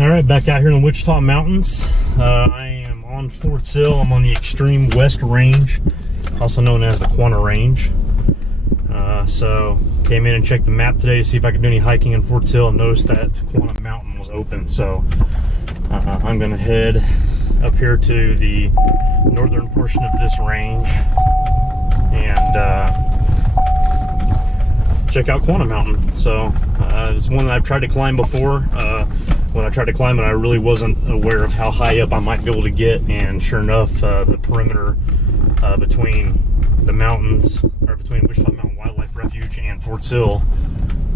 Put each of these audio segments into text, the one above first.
All right, back out here in the Wichita Mountains. I am on Fort Sill. I'm on the extreme west range, also known as the Quanah Range. So came in and checked the map today to see if I could do any hiking in Fort Sill and noticed that Quanah Mountain was open. So I'm gonna head up here to the northern portion of this range and check out Quanah Mountain. So it's one that I've tried to climb before. When I tried to climb it, I really wasn't aware of how high up I might be able to get, and sure enough, the perimeter between the mountains, or between Wichita Mountain Wildlife Refuge and Fort Sill,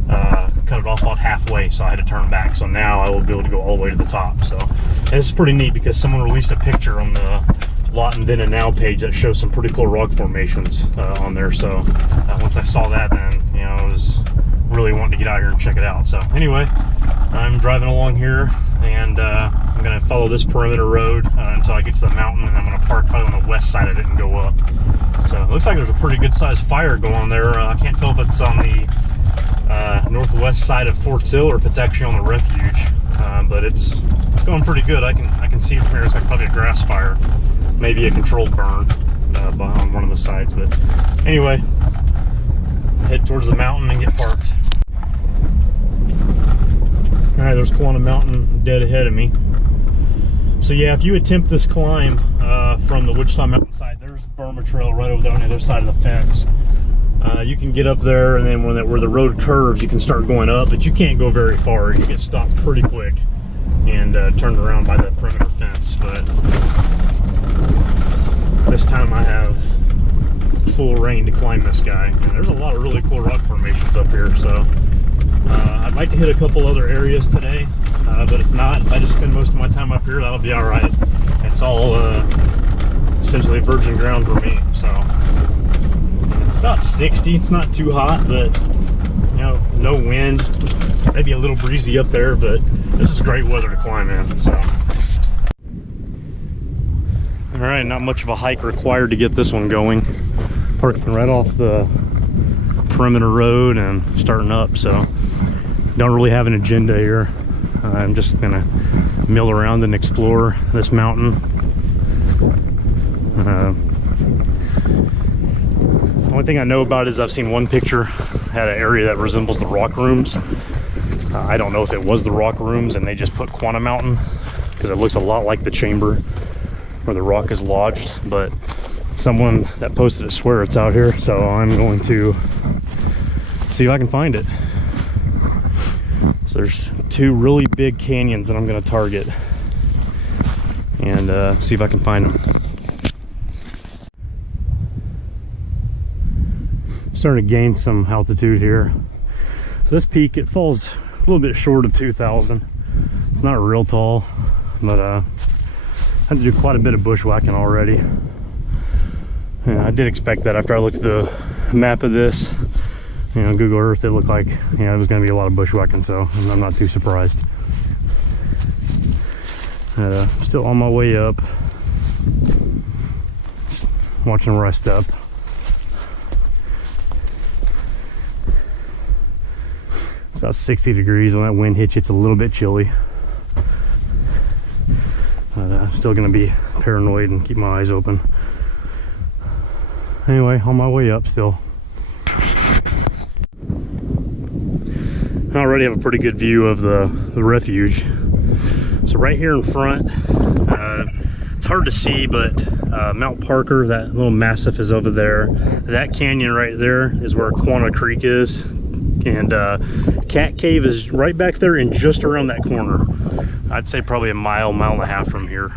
cut it off about halfway, so I had to turn back. So now I will be able to go all the way to the top. So and this is pretty neat because someone released a picture on the Lot and Then and Now page that shows some pretty cool rock formations on there. So once I saw that, then I was really wanting to get out here and check it out. So anyway, I'm driving along here, and I'm going to follow this perimeter road until I get to the mountain, and I'm going to park probably on the west side of it and go up. So it looks like there's a pretty good sized fire going on there. I can't tell if it's on the northwest side of Fort Sill or if it's actually on the Refuge, but it's going pretty good. I can see from here it's like probably a grass fire, maybe a controlled burn on one of the sides. But anyway, head towards the mountain and get parked. All right, there's Quanah Mountain dead ahead of me. So yeah, if you attempt this climb from the Wichita Mountain side, there's Burma Trail right over there on the other side of the fence. You can get up there, and then where the road curves, you can start going up, but you can't go very far. You get stopped pretty quick and turned around by the perimeter fence. But this time I have full rein to climb this guy. And there's a lot of really cool rock formations up here, so I'd like to hit a couple other areas today, but if not, if I just spend most of my time up here, that'll be all right. It's all essentially virgin ground for me. So it's about 60. It's not too hot, but no wind, maybe a little breezy up there, but this is great weather to climb in. So all right, not much of a hike required to get this one going. Parking right off the perimeter road and starting up, so don't really have an agenda here. I'm just gonna mill around and explore this mountain. The only thing I know about it is I've seen one picture had an area that resembles the rock rooms. I don't know if it was the rock rooms and they just put Quanah Mountain because it looks a lot like the chamber where the rock is lodged, but someone that posted it swear it's out here, so I'm going to see if I can find it. So there's two really big canyons that I'm going to target and see if I can find them. Starting to gain some altitude here. So this peak, it falls a little bit short of 2,000. It's not real tall, but I had to do quite a bit of bushwhacking already. And I did expect that after I looked at the map of this, Google Earth, it looked like, it was going to be a lot of bushwhacking, so I'm not too surprised. Still on my way up, just watching where I step. It's about 60 degrees. When that wind hits you, it's a little bit chilly. But I'm still going to be paranoid and keep my eyes open. Anyway, on my way up still. I already have a pretty good view of the refuge. So right here in front, it's hard to see, but Mount Parker, that little massif is over there. That canyon right there is where Quanah Creek is. And Cat Cave is right back there and just around that corner. I'd say probably a mile and a half from here.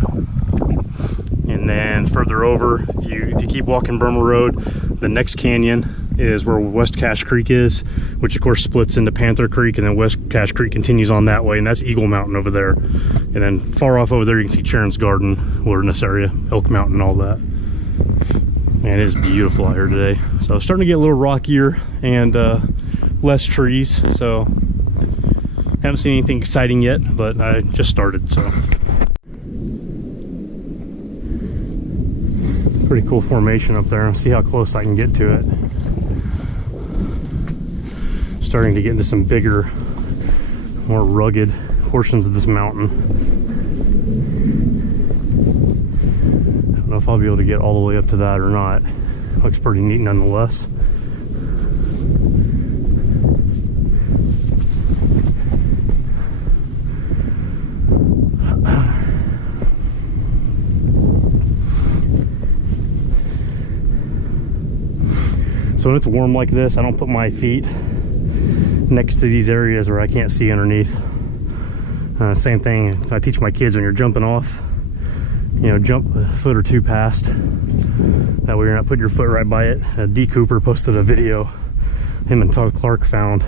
And then further over, if you keep walking Burma Road, the next canyon is where West Cache Creek is, which of course splits into Panther Creek, and then West Cache Creek continues on that way, and that's Eagle Mountain over there. And then far off over there, you can see Charon's Garden, Wilderness Area, Elk Mountain, all that. And it is beautiful out here today. So it's starting to get a little rockier and less trees, so haven't seen anything exciting yet, but I just started, so. Pretty cool formation up there. See how close I can get to it. Starting to get into some bigger, more rugged portions of this mountain. I don't know if I'll be able to get all the way up to that or not. Looks pretty neat nonetheless. So when it's warm like this, I don't put my feet next to these areas where I can't see underneath. Same thing I teach my kids when you're jumping off, you know, jump a foot or two past. That way you're not putting your foot right by it. D. Cooper posted a video him and Todd Clark found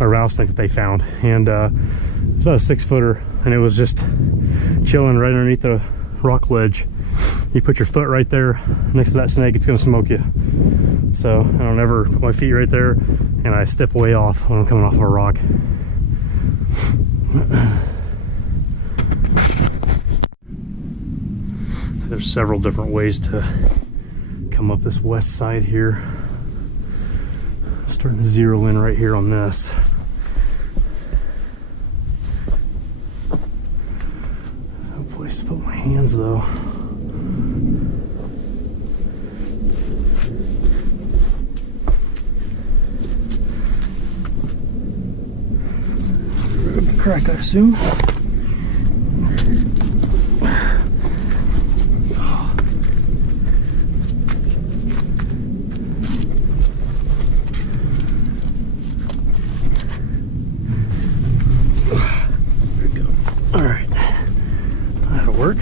a rattlesnake that they found, and it's about a 6-footer, and it was just chilling right underneath the rock ledge. You put your foot right there next to that snake, it's gonna smoke you. So I don't ever put my feet right there, and I step way off when I'm coming off of a rock. There's several different ways to come up this west side here. I'm starting to zero in right here on this. No place to put my hands though. Crack, I assume. There we go. All right, that'll work.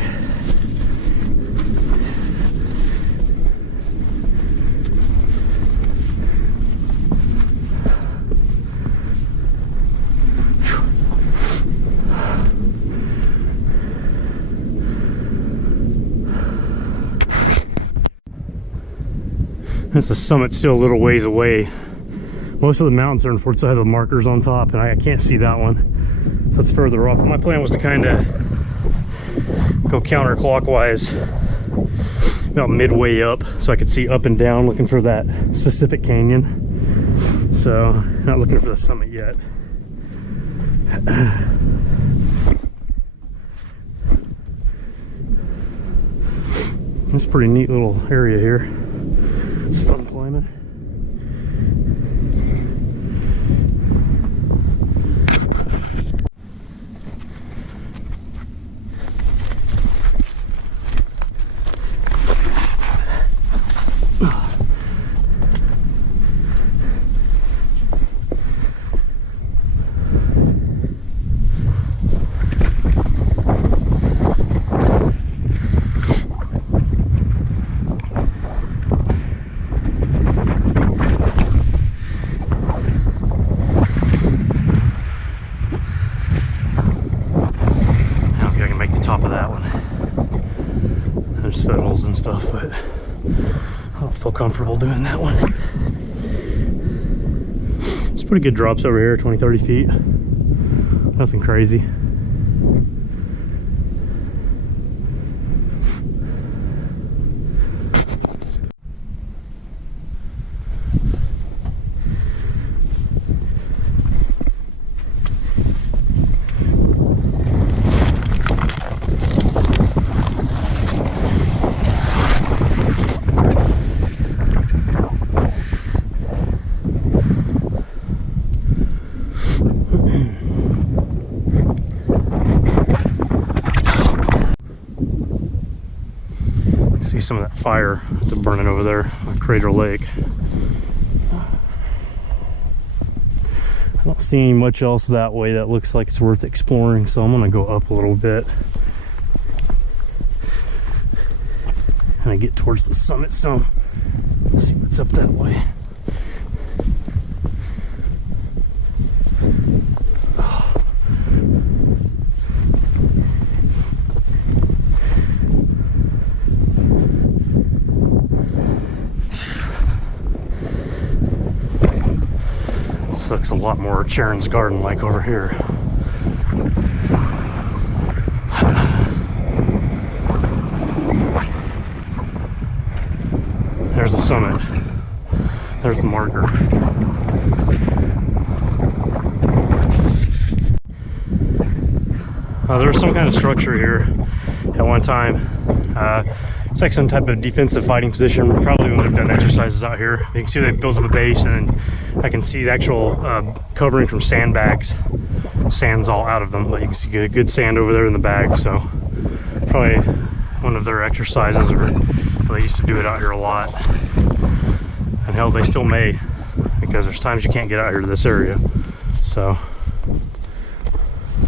Since the summit's still a little ways away, most of the mountains are in Fort Sill have the markers on top, and I can't see that one, so it's further off. My plan was to kind of go counterclockwise about midway up, so I could see up and down, looking for that specific canyon. So not looking for the summit yet. It's a pretty neat little area here. It's fun climbing. Top of that one. There's footholds and stuff, but I don't feel comfortable doing that one. It's pretty good drops over here, 20-30 feet. Nothing crazy. See some of that fire that's burning over there on Crater Lake. I don't see much else that way that looks like it's worth exploring, so I'm gonna go up a little bit and I get towards the summit some. Let's see what's up that way. Looks a lot more Sharon's Garden like over here. There's the summit. There's the marker. There was some kind of structure here at one time. It's like some type of defensive fighting position. Probably when they've done exercises out here. You can see they built up a base, and then I can see the actual covering from sandbags. Sand's all out of them, but you can see good sand over there in the bag. So probably one of their exercises, or they used to do it out here a lot. And hell, they still may, because there's times you can't get out here to this area. So,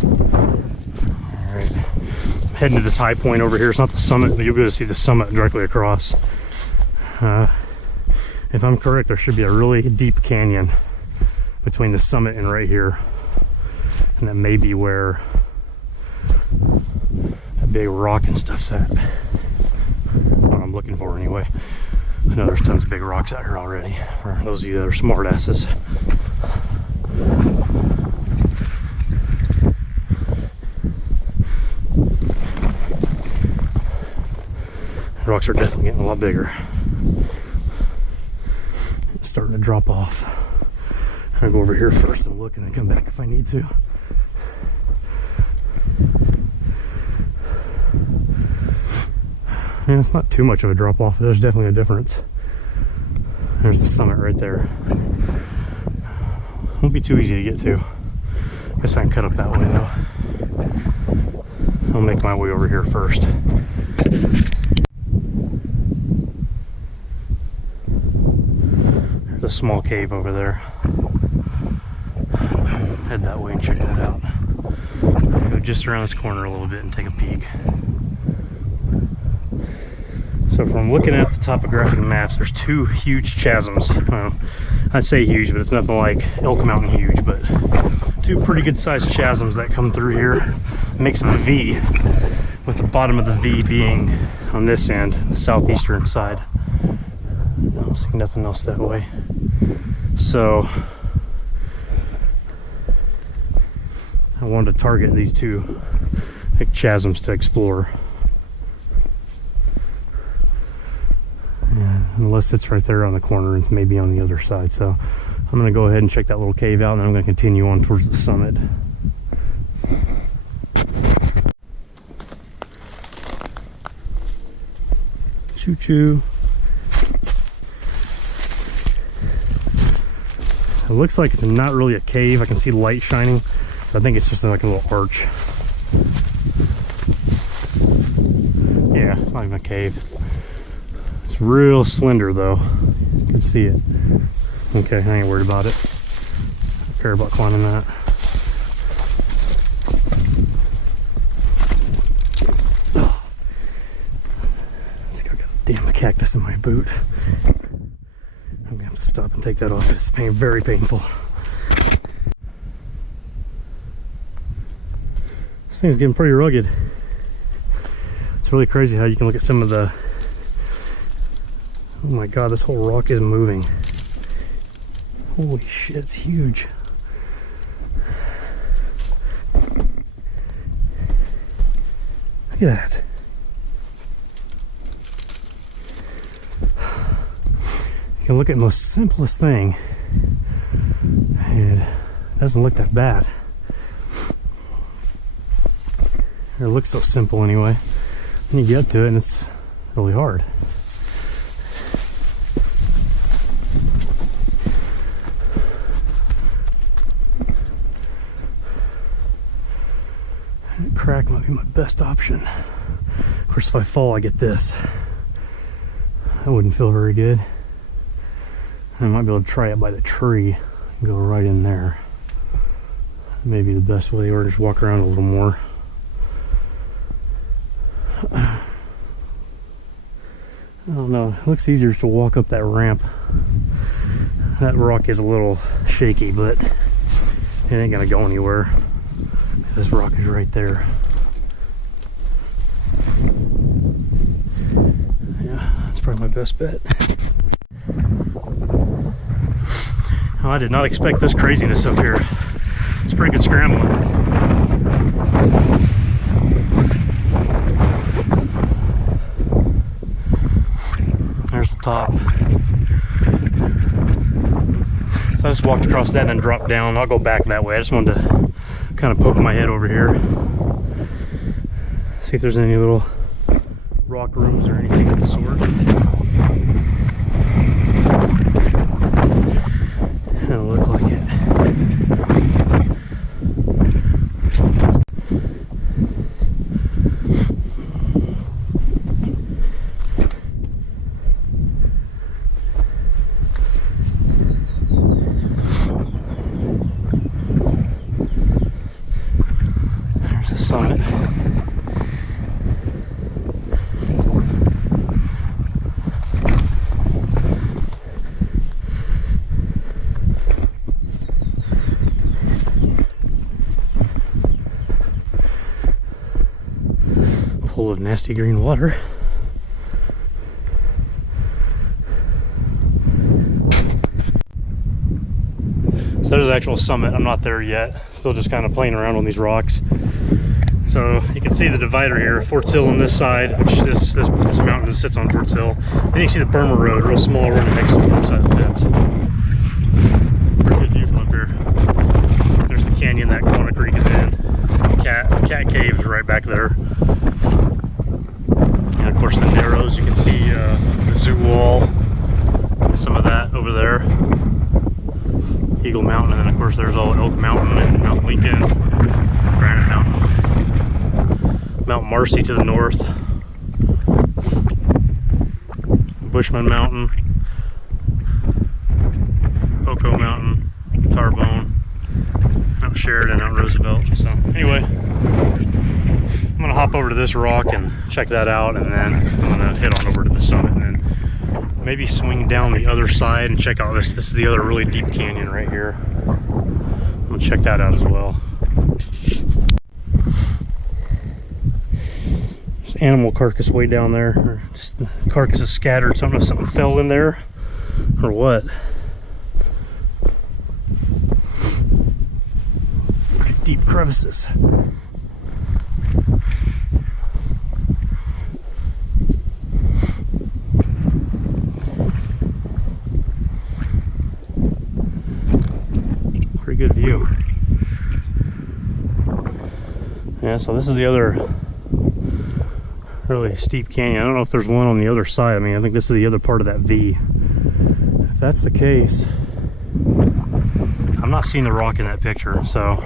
all right, I'm heading to this high point over here. It's not the summit, but you'll be able to see the summit directly across. If I'm correct, there should be a really deep canyon between the summit and right here, and that may be where that big rock and stuff's at. What I'm looking for, anyway. I know there's tons of big rocks out here already, for those of you that are smart asses. The rocks are definitely getting a lot bigger. It's starting to drop off. I'll go over here first and look, and then come back if I need to. Yeah, it's not too much of a drop off. There's definitely a difference. There's the summit right there. Won't be too easy to get to. Guess I can cut up that way though. I'll make my way over here first. There's a small cave over there. Head that way and check that out. I'll go just around this corner a little bit and take a peek. So from looking at the topographic maps, there's two huge chasms. I say huge, but it's nothing like Elk Mountain huge, but two pretty good sized chasms that come through here. Makes a V, with the bottom of the V being on this end, the southeastern side. I don't see nothing else that way. So I wanted to target these two big chasms to explore. Yeah, unless it's right there on the corner and maybe on the other side. So I'm going to go ahead and check that little cave out, and then I'm going to continue on towards the summit. Choo-choo. It looks like it's not really a cave. I can see light shining, but I think it's just like a little arch. Yeah, it's not even a cave. It's real slender though. You can see it. Okay, I ain't worried about it. I don't care about climbing that. Oh. I think I got a damn cactus in my boot. I'm gonna have to stop and take that off. It's very painful. This thing's getting pretty rugged. It's really crazy how you can look at some of the... Oh my god, this whole rock is moving. Holy shit, it's huge. Look at that. You can look at the most simplest thing, and it doesn't look that bad. It looks so simple anyway. Then you get to it and it's really hard. Crack might be my best option. Of course, if I fall, I get this. That wouldn't feel very good. I might be able to try it by the tree and go right in there. Maybe the best way, or just walk around a little more. I don't know. It looks easier to walk up that ramp. That rock is a little shaky, but it ain't gonna go anywhere. This rock is right there. Yeah, that's probably my best bet. Oh, I did not expect this craziness up here. It's pretty good scrambling. There's the top. So I just walked across that and then dropped down. I'll go back that way. I just wanted to kind of poke my head over here. See if there's any little rock rooms or anything of the sort. It'll look like it. There's the summit. Full of nasty green water. So there's the actual summit. I'm not there yet. Still just kind of playing around on these rocks. So you can see the divider here, Fort Sill on this side, which this mountain sits on Fort Sill. Then you can see the Burma Road, real small, running next to the other side of the fence. Pretty good view from up here. There's the canyon that Quanah Creek is in. Cat Cave is right back there. And of course the Narrows, you can see the zoo wall, some of that over there. Eagle Mountain, and then of course there's all Elk Mountain and Mount Lincoln, Granite Mountain, Mount Marcy to the north, Bushman Mountain, Poco Mountain, Tarbone, Mount Sheridan, Mount Roosevelt. So anyway, I'm gonna hop over to this rock and check that out, and then I'm gonna head on over to the summit and then maybe swing down the other side and check out this. This is the other really deep canyon right here. I'm gonna check that out as well. There's animal carcass way down there, or just the carcass is scattered. So I don't know if something fell in there or what. Pretty deep crevices. Good view. Yeah, so this is the other really steep canyon. I don't know if there's one on the other side. I mean, I think this is the other part of that V. If that's the case, I'm not seeing the rock in that picture, so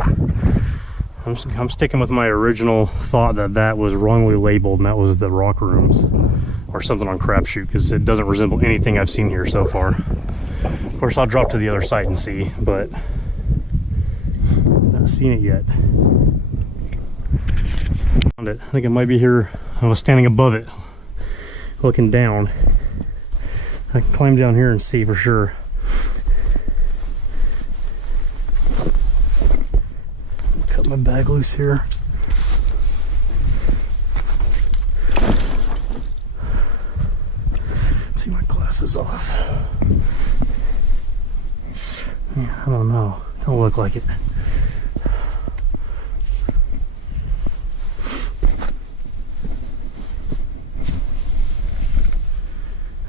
I'm sticking with my original thought that that was wrongly labeled and that was the rock rooms or something on Crapshoot, because it doesn't resemble anything I've seen here so far. Of course, I'll drop to the other side and see, but seen it yet. Found it. I think it might be here. I was standing above it looking down. I can climb down here and see for sure. Cut my bag loose here. See my glasses off. Yeah, I don't know. Don't look like it.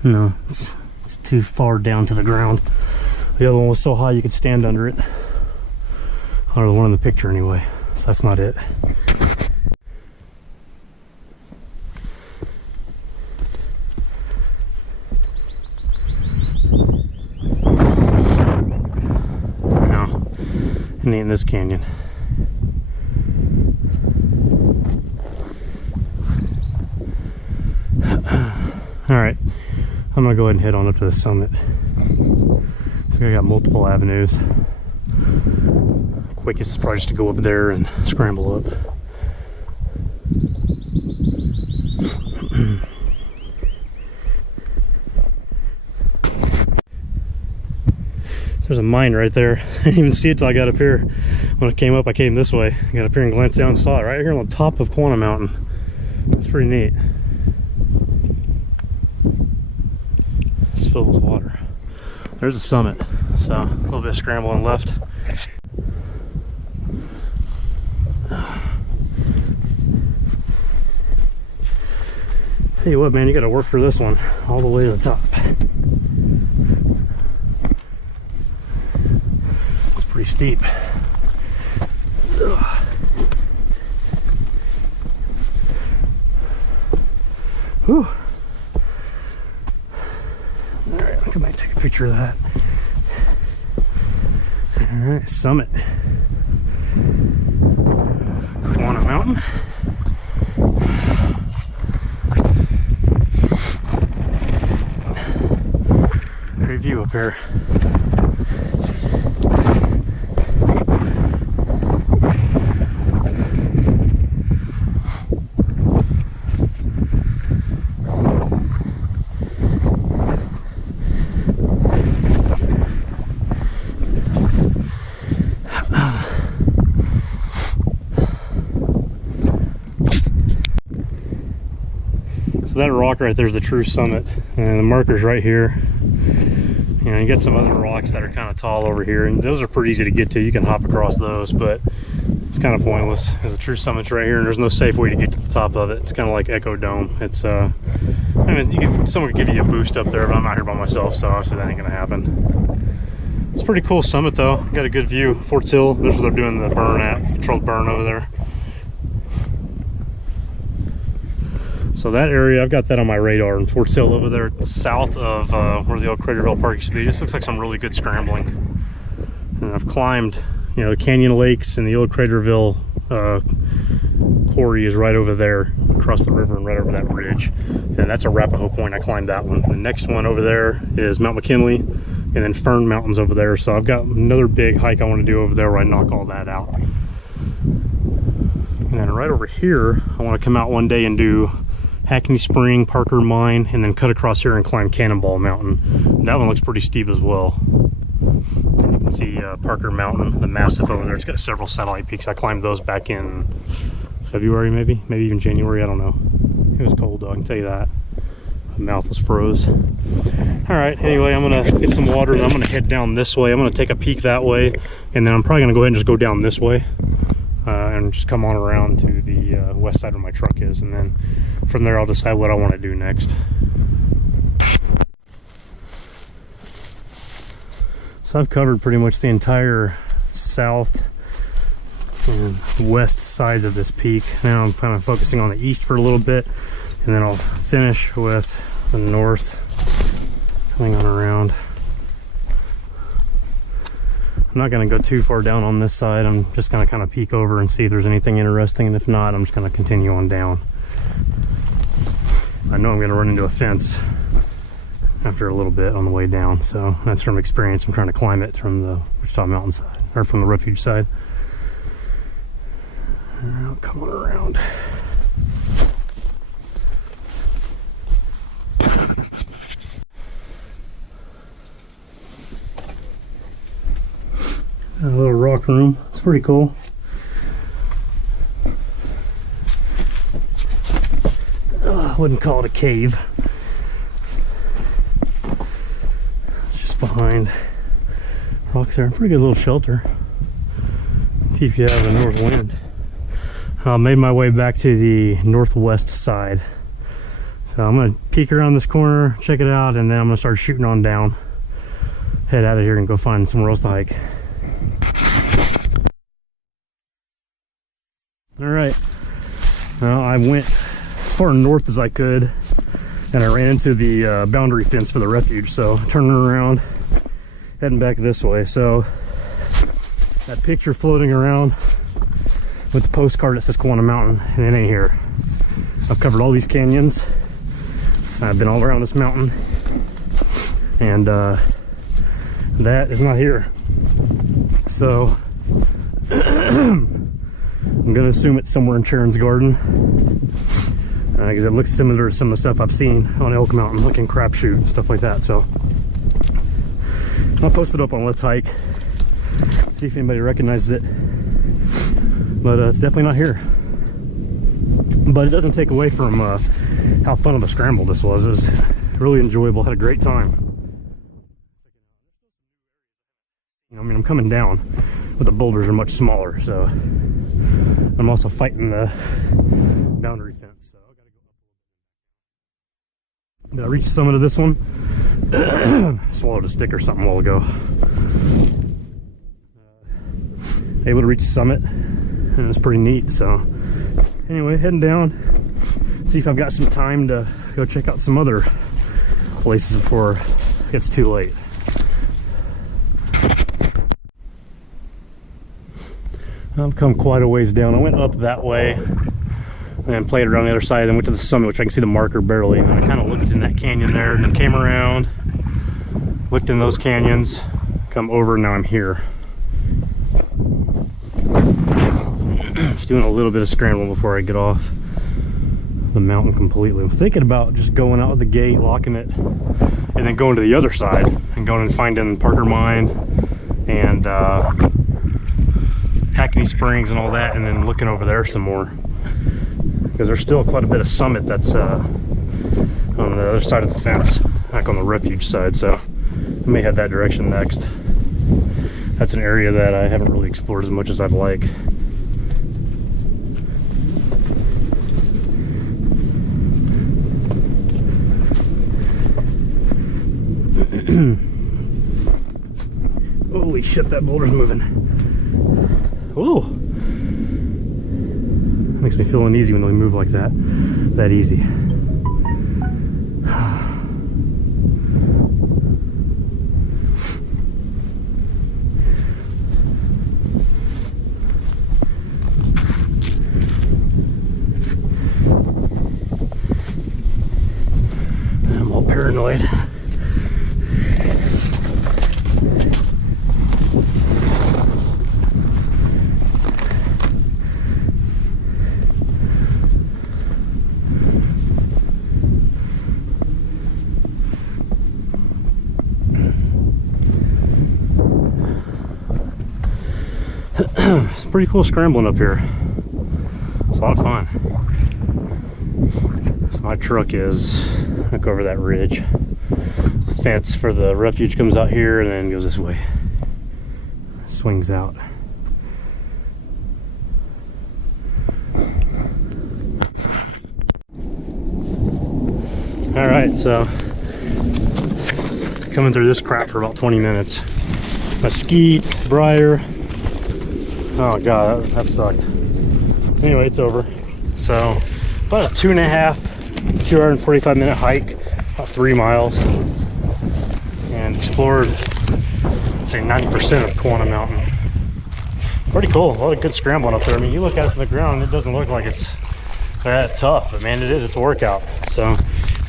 No, it's too far down to the ground. The other one was so high you could stand under it. Or the one in the picture anyway, so that's not it. No, it ain't in this canyon. All right. I'm gonna go ahead and head on up to the summit. So I got multiple avenues. Quickest is probably just to go up there and scramble up. There's a mine right there. I didn't even see it till I got up here. When I came up, I came this way. I got up here and glanced down and saw it right here on the top of Quanah Mountain. It's pretty neat. Filled with water. There's the summit, so a little bit of scrambling left. Tell you what, man, you got to work for this one all the way to the top. It's pretty steep. Whew. All right, I'll come back and take a picture of that. All right, summit. Quanah Mountain. Great view up here. So that rock right there is the true summit, and the marker's right here. You know, you get some other rocks that are kind of tall over here, and those are pretty easy to get to. You can hop across those, but it's kind of pointless because the true summit's right here, and there's no safe way to get to the top of it. It's kind of like Echo Dome. It's I mean, someone could give you a boost up there, but I'm not here by myself, so obviously that ain't gonna happen. It's a pretty cool summit though. Got a good view. Fort Sill. This is where they're doing the burn at, controlled burn over there. So that area, I've got that on my radar. And Fort Sill over there south of where the old Craterville Park used to be. This looks like some really good scrambling. And I've climbed, you know, the Canyon Lakes, and the old Craterville quarry is right over there across the river and right over that ridge. And that's Arapahoe Point. I climbed that one. The next one over there is Mount McKinley, and then Fern Mountain's over there. So I've got another big hike I want to do over there where I knock all that out. And then right over here, I want to come out one day and do Hackney Spring, Parker Mine, and then cut across here and climb Cannonball Mountain. That one looks pretty steep as well. And you can see Parker Mountain, the massive over there. It's got several satellite peaks. I climbed those back in February, maybe even January. I don't know. It was cold though, I can tell you that. My mouth was froze. All right, anyway, I'm gonna get some water and I'm gonna head down this way. I'm gonna take a peek that way, and then I'm probably gonna go ahead and just go down this way. And just come on around to the west side where my truck is, and then from there I'll decide what I want to do next. So I've covered pretty much the entire south and west sides of this peak. Now I'm kind of focusing on the east for a little bit, and then I'll finish with the north, coming on around. I'm not going to go too far down on this side. I'm just going to kind of peek over and see if there's anything interesting, and if not, I'm just going to continue on down. I know I'm going to run into a fence after a little bit on the way down, so that's from experience. I'm trying to climb it from the Wichita Mountain side, or from the Refuge side. I'll come on around. A little rock room. It's pretty cool. I wouldn't call it a cave. It's just behind rocks there. Pretty good little shelter. Keep you out of the north wind. I made my way back to the northwest side. So I'm going to peek around this corner, check it out, and then I'm going to start shooting on down. Head out of here and go find somewhere else to hike. All right, well, I went as far north as I could, and I ran into the boundary fence for the refuge, so turning around, heading back this way. So that picture floating around with the postcard that says Quanah Mountain, and it ain't here. I've covered all these canyons. I've been all around this mountain, and that is not here. So I'm gonna assume it's somewhere in Sharon's Garden, because it looks similar to some of the stuff I've seen on Elk Mountain, looking crapshoot and stuff like that. So I'll post it up on Let's Hike, see if anybody recognizes it. But it's definitely not here. But it doesn't take away from how fun of a scramble this was. It was really enjoyable. Had a great time. I mean, I'm coming down, but the boulders are much smaller, so I'm also fighting the boundary fence. So I gotta go up. Did I reach the summit of this one? Swallowed a stick or something a while ago. Able to reach the summit, and it's pretty neat. So anyway, heading down. see if I've got some time to go check out some other places before it gets too late. I've come quite a ways down. I went up that way and played around the other side, and went to the summit, which I can see the marker barely. And I kind of looked in that canyon there, and then came around, looked in those canyons, come over, and now I'm here. Just doing a little bit of scrambling before I get off the mountain completely. I'm thinking about just going out of the gate, locking it, and then going to the other side and going and finding Parker Mine and Hackney Springs and all that, and then looking over there some more, because there's still quite a bit of summit that's on the other side of the fence, back on the Refuge side, so I may head that direction next. That's an area that I haven't really explored as much as I'd like. Holy shit, that boulder's moving. Ooh. Makes me feel uneasy when we move like that. That easy. I'm all paranoid. It's pretty cool scrambling up here. It's a lot of fun. So my truck is, look over that ridge. The fence for the Refuge comes out here and then goes this way. Swings out. Alright, so coming through this crap for about 20 minutes. Mesquite, briar. Oh god, that sucked. Anyway, it's over. So about a 245 minute hike, about 3 miles, and explored, I'd say 90% of Quanah Mountain. Pretty cool. A lot of good scrambling up there. I mean, you look at it from the ground, it doesn't look like it's that tough, but man, it is. It's a workout. So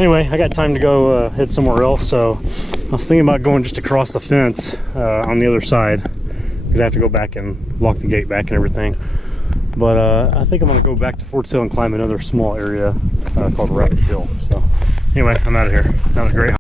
anyway, I got time to go head somewhere else. So I was thinking about going just across the fence on the other side, because I have to go back and lock the gate back and everything. But I think I'm going to go back to Fort Sill and climb another small area called Refuge. So anyway, I'm out of here. That was great.